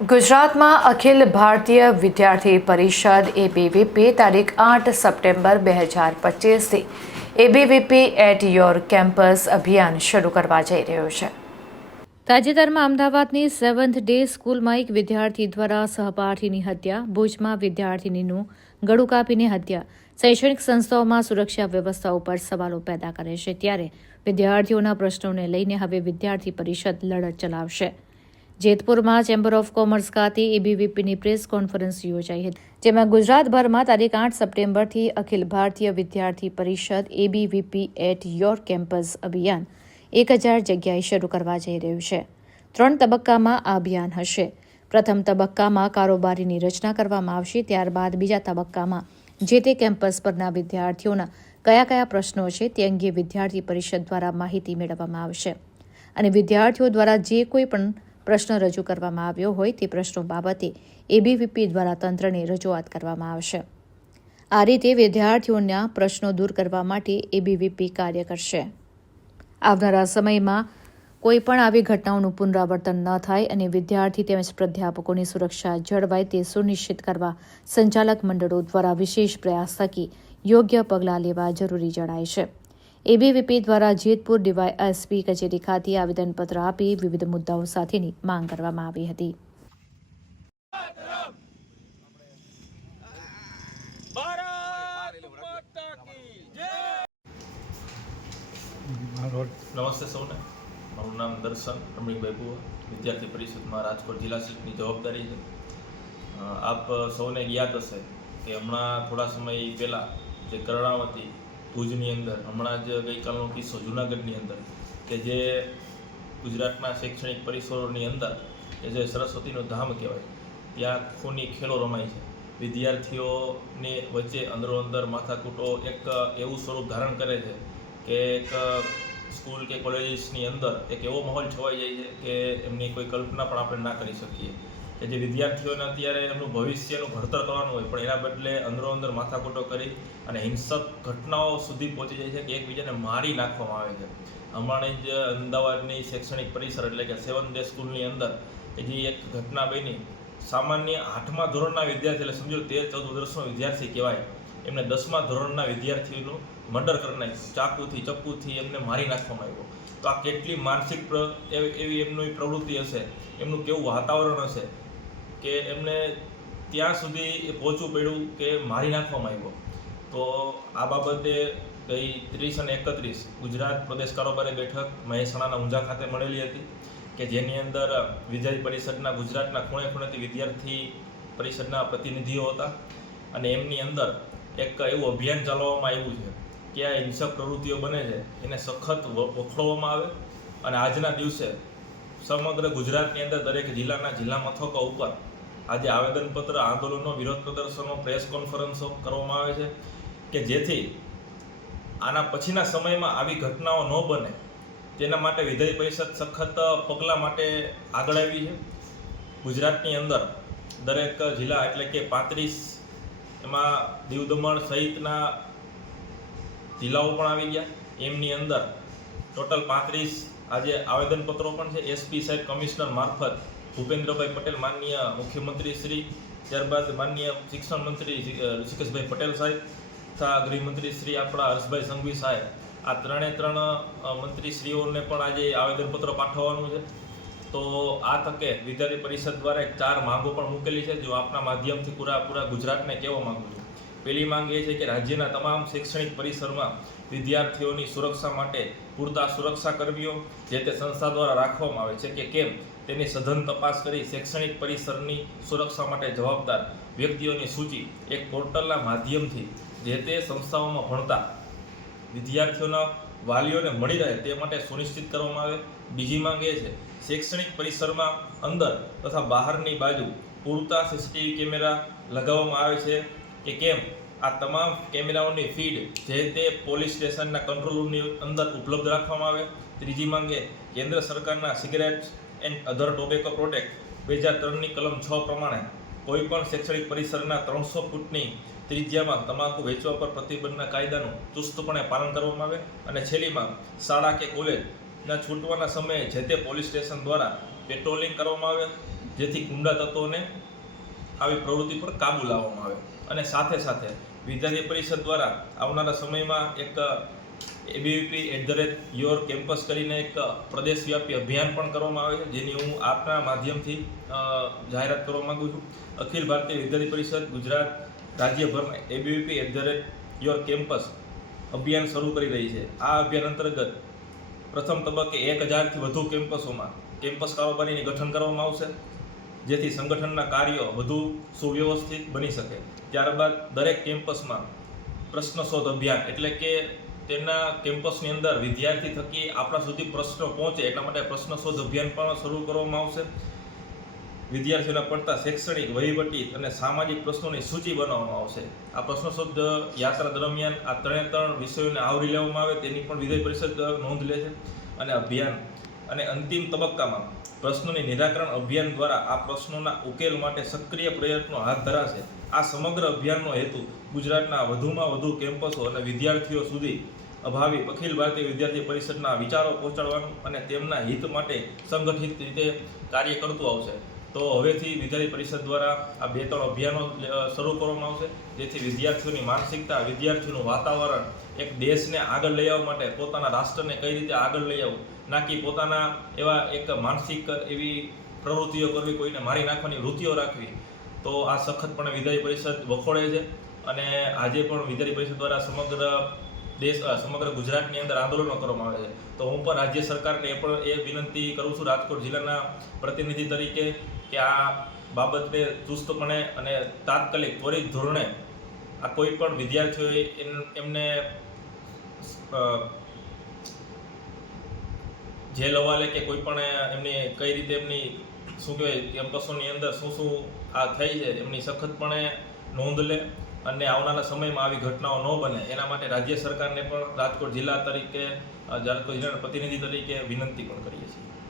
ગુજરાતમાં અખિલ ભારતીય વિદ્યાર્થી પરિષદ એબીવીપી તારીખ આઠ સપ્ટેમ્બર બે હજાર પચીસથી એબીવીપી એટ યોર કેમ્પસ અભિયાન શરૂ કરવા જઈ રહ્યું છે. તાજેતરમાં અમદાવાદની સેવન્થ ડે સ્કૂલમાં એક વિદ્યાર્થી દ્વારા સહપાઠીની હત્યા, ભુજમાં વિદ્યાર્થીનીનું ગળું કાપીને હત્યા. શૈક્ષણિક સંસ્થાઓમાં સુરક્ષા વ્યવસ્થા ઉપર સવાલો પેદા કરે છે ત્યારે વિદ્યાર્થીઓના પ્રશ્નોને લઈને હવે વિદ્યાર્થી પરિષદ લડત ચલાવશે. જેતપુરમાં ચેમ્બર ઓફ કોમર્સ ખાતે એબીવીપીની પ્રેસ કોન્ફરન્સ યોજાઈ હતી, જેમાં ગુજરાતભરમાં તારીખ આઠ સપ્ટેમ્બરથી Akhil Bharatiya Vidyarthi Parishad ABVP at your campus અભિયાન એક હજાર જગ્યાએ શરૂ કરવા જઈ રહ્યું છે. ત્રણ તબક્કામાં આ અભિયાન હશે. પ્રથમ તબક્કામાં કારોબારીની રચના કરવામાં આવશે, ત્યારબાદ બીજા તબક્કામાં જે તે કેમ્પસ પરના વિદ્યાર્થીઓના કયા કયા પ્રશ્નો છે તે અંગે વિદ્યાર્થી પરિષદ દ્વારા માહિતી મેળવવામાં આવશે. અને વિદ્યાર્થીઓ દ્વારા જે કોઈ પણ પ્રશ્ન રજૂ કરવામાં આવ્યો હોય તે પ્રશ્નો બાબતે એબીવીપી દ્વારા તંત્રને રજૂઆત કરવામાં આવશે. આ રીતે વિદ્યાર્થીઓના પ્રશ્નો દૂર કરવા માટે એબીવીપી કાર્ય કરશે. આવનારા સમયમાં કોઈ પણ આવી ઘટનાઓનું પુનરાવર્તન ન થાય અને વિદ્યાર્થી તેમજ પ્રાધ્યાપકોની સુરક્ષા જળવાય તે સુનિશ્ચિત કરવા સંચાલક મંડળો દ્વારા વિશેષ પ્રયાસ થકી યોગ્ય પગલાં લેવા જરૂરી જણાય છે. એબીવીપી દ્વારા જેતપુર ડીવાય એસપી કચેરી ખાતે આવેદનપત્ર આપી વિવિધ મુદ્દાઓ સાથેની માંગ કરવામાં આવી હતી. નમસ્તે સૌને. મારું નામ દર્શન રમણીકભાઈ ભુવા વિદ્યાર્થી પરિષદમાં રાજકોટ જિલ્લા સીટની જવાબદારી છે. આપ સૌને યાદ હશે કે હમણાં થોડા સમય પહેલાં જે કર્ણાવતી ભુજની અંદર, હમણાં જ ગઈકાલનો કિસ્સો જુનાગઢની અંદર, કે જે ગુજરાતના શૈક્ષણિક પરિસરોની અંદર, કે જે સરસ્વતીનું ધામ કહેવાય, ત્યાં ખૂની ખેલો રમાય છે. વિદ્યાર્થીઓની વચ્ચે અંદરો અંદર માથાકૂટો એક એવું સ્વરૂપ ધારણ કરે છે કે એક સ્કૂલ કે કોલેજીસની અંદર એક એવો માહોલ છવાઈ જાય છે કે એમની કોઈ કલ્પના પણ આપણે ના કરી શકીએ. કે જે વિદ્યાર્થીઓને અત્યારે એમનું ભવિષ્યનું ઘડતર કરવાનું હોય, પણ એના બદલે અંદરો અંદર માથાકૂટો કરી અને હિંસક ઘટનાઓ સુધી પહોંચી જાય છે કે એકબીજાને મારી નાખવામાં આવે છે. હમણાં જ અમદાવાદની શૈક્ષણિક પરિસર એટલે કે સેવન ડે સ્કૂલની અંદર કે જે એક ઘટના બની, સામાન્ય આઠમા ધોરણના વિદ્યાર્થી, એટલે સમજો તેર ચૌદ વર્ષનો વિદ્યાર્થી કહેવાય, એમને દસમા ધોરણના વિદ્યાર્થીનું મર્ડર કરી નાખ્યું ચાકુથી, ચપ્પુથી એમને મારી નાખવામાં આવ્યો. તો આ કેટલી માનસિક એવી એમની પ્રવૃત્તિ હશે? એમનું કેવું વાતાવરણ હશે? કે એમને ત્યાં સુધી પહોંચવું પડ્યું કે મારી નાખવામાં આવ્યો. તો આ બાબતે ગઈ ત્રીસ અને એકત્રીસ ગુજરાત પ્રદેશ કારોબારી બેઠક મહેસાણાના ઊંઝા ખાતે મળેલી હતી કે જેની અંદર વિદ્યાર્થી પરિષદના ગુજરાતના ખૂણે ખૂણેથી વિદ્યાર્થી પરિષદના પ્રતિનિધિઓ હતા અને એમની અંદર એક એવું અભિયાન ચલાવવામાં આવ્યું છે કે આ હિંસક પ્રવૃત્તિઓ બને છે, એને સખત વખોડવામાં આવે અને આજના દિવસે સમગ્ર ગુજરાતની અંદર દરેક જિલ્લાના જિલ્લા મથકો ઉપર આજે આવેદનપત્ર આંદોલનો વિરોધ પ્રદર્શનો પ્રેસ કોન્ફરન્સો કરવામાં આવે છે કે જેથી આના પછીના સમયમાં આવી ઘટનાઓ ન બને. તેના માટે વિધાય પરિષદ સખત પગલાં માટે આગળ આવી છે. ગુજરાતની અંદર દરેક જિલ્લા એટલે કે પાંત્રીસ એમાં દીવ દમણ સહિતના જિલ્લાઓ પણ આવી ગયા. એમની અંદર ટોટલ પાંત્રીસ આજે આવેદનપત્રો પણ છે. એસપી સાહેબ કમિશનર મારફત ભૂપેન્દ્રભાઈ પટેલ માનનીય મુખ્યમંત્રી શ્રી, ત્યારબાદ માનનીય શિક્ષણ મંત્રી ઋષિકેશભાઈ પટેલ સાહેબ, તથા ગૃહમંત્રી શ્રી આપણા હર્ષભાઈ સંઘવી સાહેબ. આ ત્રણે ત્રણ મંત્રીશ્રીઓને પણ આજે આવેદનપત્ર પાઠવવાનું છે. તો આ તકે વિદ્યાર્થી પરિષદ દ્વારા એક ચાર માંગો પણ મૂકેલી છે, જો આપના માધ્યમથી પૂરા પૂરા ગુજરાતને કહેવા માંગુ છું. પહેલી માંગ એ છે કે રાજ્યના તમામ શૈક્ષણિક પરિસરમાં વિદ્યાર્થીઓની સુરક્ષા માટે પૂરતા સુરક્ષા કર્મીઓ, જે તે સંસ્થા દ્વારા રાખવામાં આવે છે કે કેમ? તેની સઘન તપાસ કરી શૈક્ષણિક પરિસરની સુરક્ષા માટે જવાબદાર વ્યક્તિઓની સૂચિ એક પોર્ટલના માધ્યમથી જે તે સંસ્થાઓમાં ભણતા વિદ્યાર્થીઓના વાલીઓને મળી રહે તે માટે સુનિશ્ચિત કરવામાં આવે. બીજી માંગ એ છે, શૈક્ષણિક પરિસરમાં અંદર તથા બહારની બાજુ પૂરતા સીસીટીવી કેમેરા લગાવવામાં આવે છે કે કેમ? આ તમામ કેમેરાઓની ફીડ જે તે પોલીસ સ્ટેશનના કંટ્રોલ રૂમની અંદર ઉપલબ્ધ રાખવામાં આવે. ત્રીજી માંગે કેન્દ્ર સરકારના cigarette and other tobacco protect બે હજાર ત્રણની કલમ છ પ્રમાણે કોઈપણ શૈક્ષણિક પરિસરના ત્રણસો ફૂટની ત્રિજ્યામાં તમાકુ વેચવા પર પ્રતિબંધના કાયદાનું ચુસ્તપણે પાલન કરવામાં આવે અને છેલ્લીમાં શાળા કે કોલેજના છૂટવાના સમયે જે તે પોલીસ સ્ટેશન દ્વારા પેટ્રોલિંગ કરવામાં આવે, જેથી ગુંડા તત્વોને આવી પ્રવૃત્તિ પર કાબુ લાવવામાં આવે. અને સાથે સાથે વિદ્યાર્થી પરિષદ દ્વારા આવનારા સમયમાં એક ABVP at the rate your campus કરીને એક પ્રદેશવ્યાપી અભિયાન પણ કરવામાં આવે છે, જેની હું આપના માધ્યમથી જાહેરાત કરવા માંગુ છું. અખિલ ભારતીય વિદ્યાર્થી પરિષદ ગુજરાત રાજ્યભરમાં ABVP at the rate your campus અભિયાન શરૂ કરી રહી છે. આ અભિયાન અંતર્ગત પ્રથમ તબક્કે એક હજારથી વધુ કેમ્પસોમાં કેમ્પસ કારોબારીની ગઠન કરવામાં આવશે, જેથી સંગઠનના કાર્યો વધુ સુવ્યવસ્થિત બની શકે. ત્યારબાદ દરેક કેમ્પસમાં પ્રશ્ન શોધ અભિયાન એટલે કે તેના કેમ્પસની અંદર વિદ્યાર્થી થકી આપણા સુધી પ્રશ્નો પહોંચે એટલા માટે પ્રશ્ન શોધ અભિયાન પણ શરૂ કરવામાં આવશે. વિદ્યાર્થીઓના પડતા શૈક્ષણિક વહીવટી અને સામાજિક પ્રશ્નોની સૂચિ બનાવવામાં આવશે. આ પ્રશ્ન શોધ યાત્રા દરમિયાન આ ત્રણે ત્રણ વિષયોને આવરી લેવામાં આવે તેની પણ વિધેય પરિષદ નોંધ લે છે અને અભિયાન અને અંતિમ તબક્કામાં પ્રશ્નોની નિરાકરણ અભિયાન દ્વારા આ પ્રશ્નોના ઉકેલ માટે સક્રિય પ્રયત્નો હાથ ધરાશે. આ સમગ્ર અભિયાનનો હેતુ ગુજરાતના વધુમાં વધુ કેમ્પસો અને વિદ્યાર્થીઓ સુધી અભાવી અખિલ ભારતીય વિદ્યાર્થી પરિષદના વિચારો પહોંચાડવાનું અને તેમના હિત માટે સંગઠિત રીતે કાર્ય કરતું આવશે. તો હવેથી વિદ્યાર્થી પરિષદ દ્વારા આ બે ત્રણ અભિયાનો શરૂ કરવામાં આવશે. જેથી વિદ્યાર્થીઓની માનસિકતા, વિદ્યાર્થીઓનું વાતાવરણ એક દેશને આગળ લઈ આવવા માટે પોતાના રાષ્ટ્રને કઈ રીતે આગળ લઈ આવવું નાકી પોતાના એવા એક માનસિક એવી પ્રવૃત્તિઓ કરવી, કોઈને મારી નાખવાની વૃત્તિઓ રાખવી, તો આ સખતપણે વિધાયી પરિષદ વખોડે છે. અને આજે પણ વિધાયી પરિષદ દ્વારા સમગ્ર દેશ સમગ્ર ગુજરાતની અંદર આંદોલનો કરવામાં આવે છે. તો હું પણ રાજ્ય સરકારને એ પણ એ વિનંતી કરું છું રાજકોટ જિલ્લાના પ્રતિનિધિ તરીકે કે આ બાબતને ચુસ્તપણે અને તાત્કાલિક ત્વરિત ધોરણે આ કોઈ પણ વિદ્યાર્થીઓએ એમને અ, જેલ હવાલે કે કોઈ પણ એમની કઈ રીતે એમની શું કહેવાય કેમ્પસોની અંદર શું શું આ થઈ છે એમની સખતપણે નોંધ લે અને આવનારા સમયમાં આવી ઘટનાઓ ન બને. એના માટે રાજ્ય સરકારને પણ રાજકોટ જિલ્લા તરીકે રાજકોટ જિલ્લાના પ્રતિનિધિ તરીકે વિનંતી પણ કરીએ છીએ.